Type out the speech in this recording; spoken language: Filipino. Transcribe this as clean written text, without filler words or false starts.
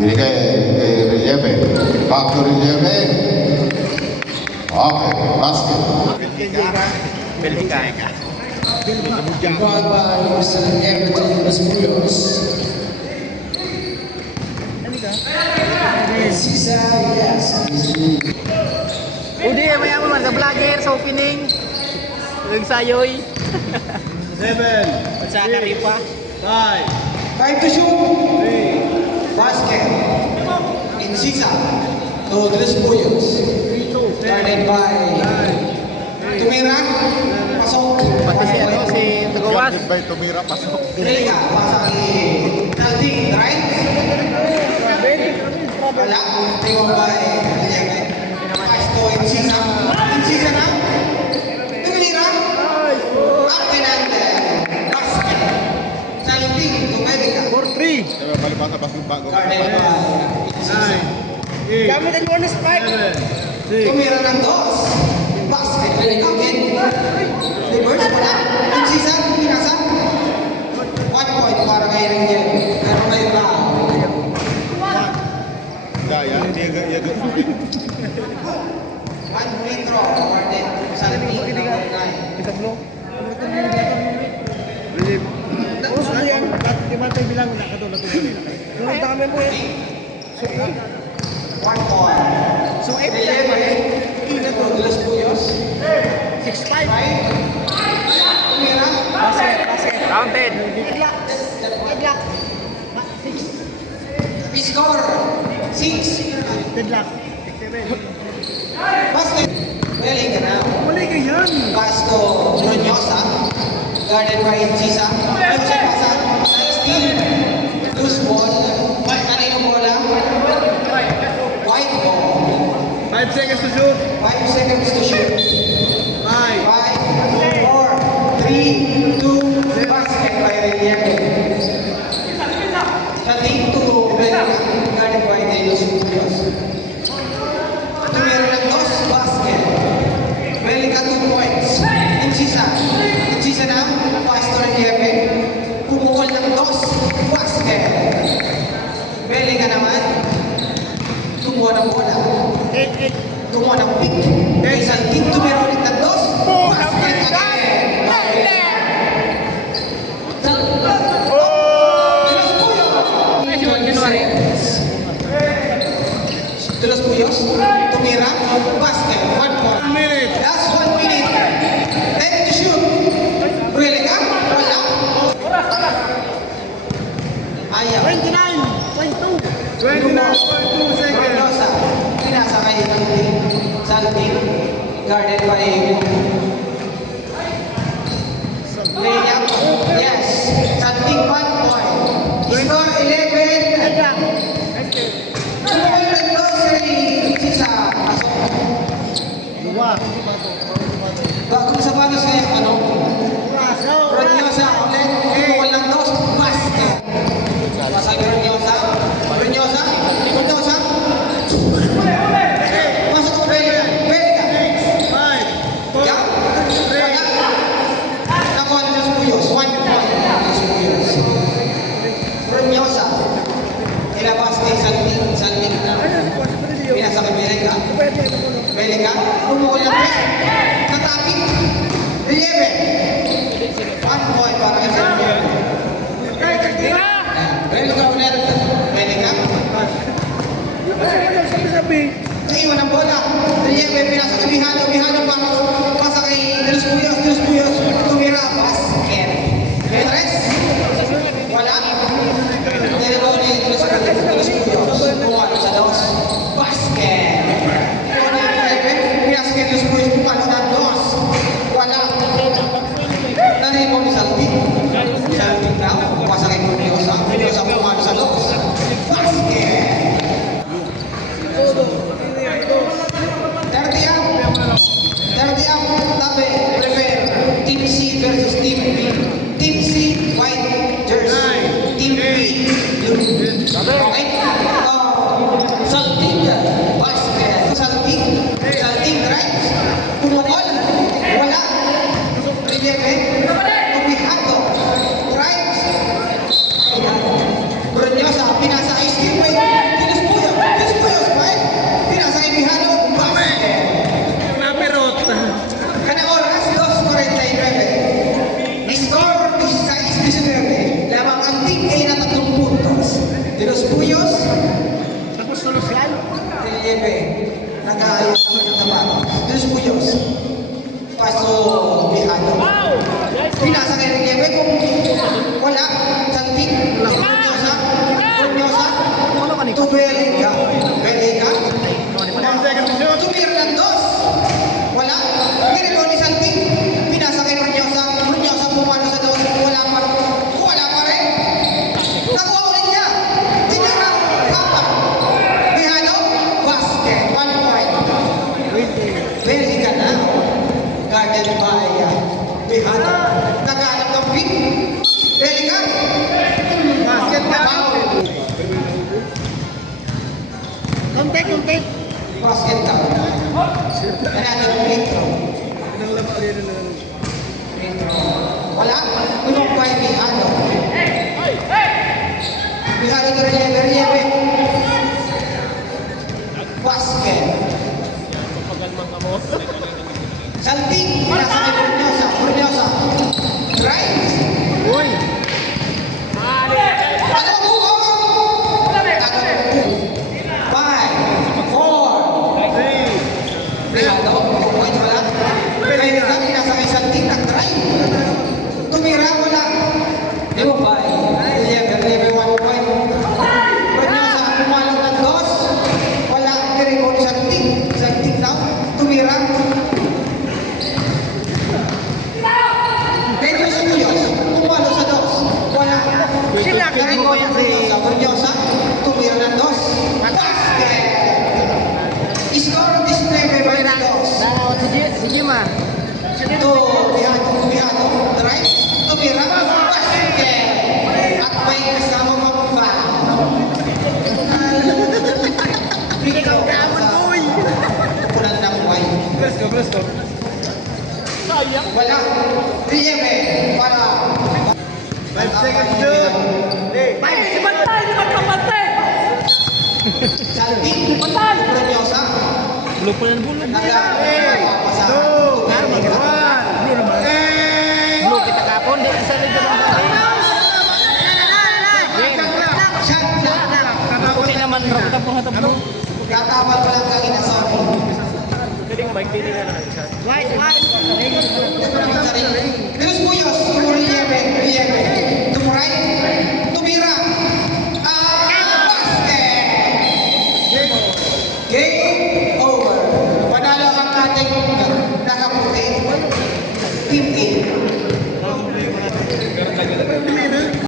Binigay kay Relieve. Back to Relieve. Okay, basket. Belhika. Brought by Mr. Everton Masmulos. Sisa, yes. Udi, maya mo man, vlogger sa opening. Yung sayoy. 7, Sa karipa. 5, 5 to shoot. 3, Basket. In Sisa. To Tres Puyos. 3, 2, Guarded by 9, Tumira. Pasok. Pati si ano, si Tagawas. By Tumira, pasok. Rika. Pasok ni Nalding. Right? Wala. Tingong by Liebe. Pinamakas to in Sisa. In Sisa na. Tumira. Up and under. Basket. Nalding. Tumira. 4, 3, Sabi, balik pa sa basket bago. Guarded by 9, 8, Gamit ang bonus spike. 7, 6, Tumira ng dos. Basket. Balik again. Reverse pala. Yung season, pinasa. 1 point para kay Ringel. Pero may ba? Daya, yaga. 1 free throw. Awarded. Sa team number 9. Relief. Puso yan. Di ba tayo bilang nakatulad ito nila? Tulad na kami mo eh. 1 point. So, if Ina to. Dos Puyos. 6-5. 5. Tumira. Basket. Counted. Score. 6. Deadlock. Basket. Welling ka na. Mali ka yan. Pass to Brunyosa. Guarded by Chisa. Brunyosa pasa. 16. Loose ball. Kanino bola? White ball. 5 seconds to shoot. 5 seconds to shoot. 5, 5, 4, 3, 2, basket by Relieve. Shooting to Belka. Guarded by Delos Puyos. Tumira ng dos, basket. Belka 2 points. Insisa na, pass to Relieve. Pumukol ng dos, basket. Belka naman. Tumuha ng bola. Tumuha ng pick. Isang team tumira ulit ng dos, basket again. De los Puyos, tumira, basket, 1 point. 1 minute. Last 1 minute. 10 to shoot. Really ka? Wala. Ayaw. 29.2 seconds. Mendoza. Pinasa kay Salting. Guarded by Layup. Yes. Salting 1 point. Score 11. Tumulong ng grocery. Sisa. Dua. Bagong sapatos ngayon, ano? Brunyosa ulit. Tumulong ng dos. Basket. Pasag Brunyosa. Brunyosa. Masuk ke Belka. Belka. 5, 4, Ya. Wala. Nakuha ni Los Puyos. 1 point. Los Puyos. Brunyosa. Ilabas kay Salting. Salting na. Pinasa kay Belka. Belka. Pumukul ng pick. Natapik. Relieve. 1 point para kay Salting. Belka ulit. Belka. Naiwan ang bola. Relieve. Pinasa kay Bihano. Bihano pa. Pasa kay Los Puyos. Tumira. Basket. Tres. Wala. Nilaro ni Los Puyos. Buwan sa dos. Basket. Pinasa kay Los Puyos. Buwan sa dos. Wala. Naribo ni Salting. Salting na. Pasa kay Brunyosa. Brunyosa buwan sa dos. Basket. 30 up, tabi, prepare. Team C versus Team B. Team C, white jersey. Team B, blue. Okay? Salting, basket. Salting, right? Pumukol, wala. Relieve, Pumihado, right? Brunyosa, pinasa ice cream, wait. De los Puyos, Tapos tulos yan. relieve. Nag-aayos naman ng trabaho. De los Puyos. Paso Bihado. Pinasa kay relieve kung wala. Santik. Cornyosa. Cornyosa. Ano ka ni? Tubeliga. Beliga. Tumir ng dos. Wala. Ginagawa ni Santik. Pinasa kay Cornyosa. Cornyosa pumalo sa dos. Wala pa. Wala pa rin. Nakuha ulit niya. Tinirang papa. Bihado. Basket. 1 point. Beliga na. Guarded by Bihado. Naghanap ng pick. Beliga. Basket na. Konti. Basket down. Another free throw. Free throw. Wala. Tulong pa yung Bihado. Bihado to relieve. Basket. Salting. Pinasa kay Cornyosa. Right. Uy! Ano buko? 5, 4, Bihado. Point wala. Pwede ka pinasa kay Salting. Nag-drive. Tumira. Wala. Limo 5. Relieve 1 point. Cornyosa. Pumalong ng dos. Wala. Direko ni Salting. Salting daw. Tumira. Medyo sa Puyos. Pumalo sa dos. Wala. Direko ni Cornyosa. Tumira ng dos. Basket. Score 19 by dos. Dalawa si Jima. To Bihado. Drive. Tumira. Basket. At may kasama pa. Free throw. Pupunan ng white. Let's go. Wala. Relieve. Para. 5 seconds doon. Salting. Cornyosa. Bulog pa ng bulog. Nagpapasa. Bulog kita kapon. Di isa rin dyan ang gabi. Shot na. Puti naman. Tapos. Katawal pa lang kang inasabi. De los Puyos. Relieve. Tumuray. Tumira. Basket. Game over. Panalo ang ating nakaputi. Team A.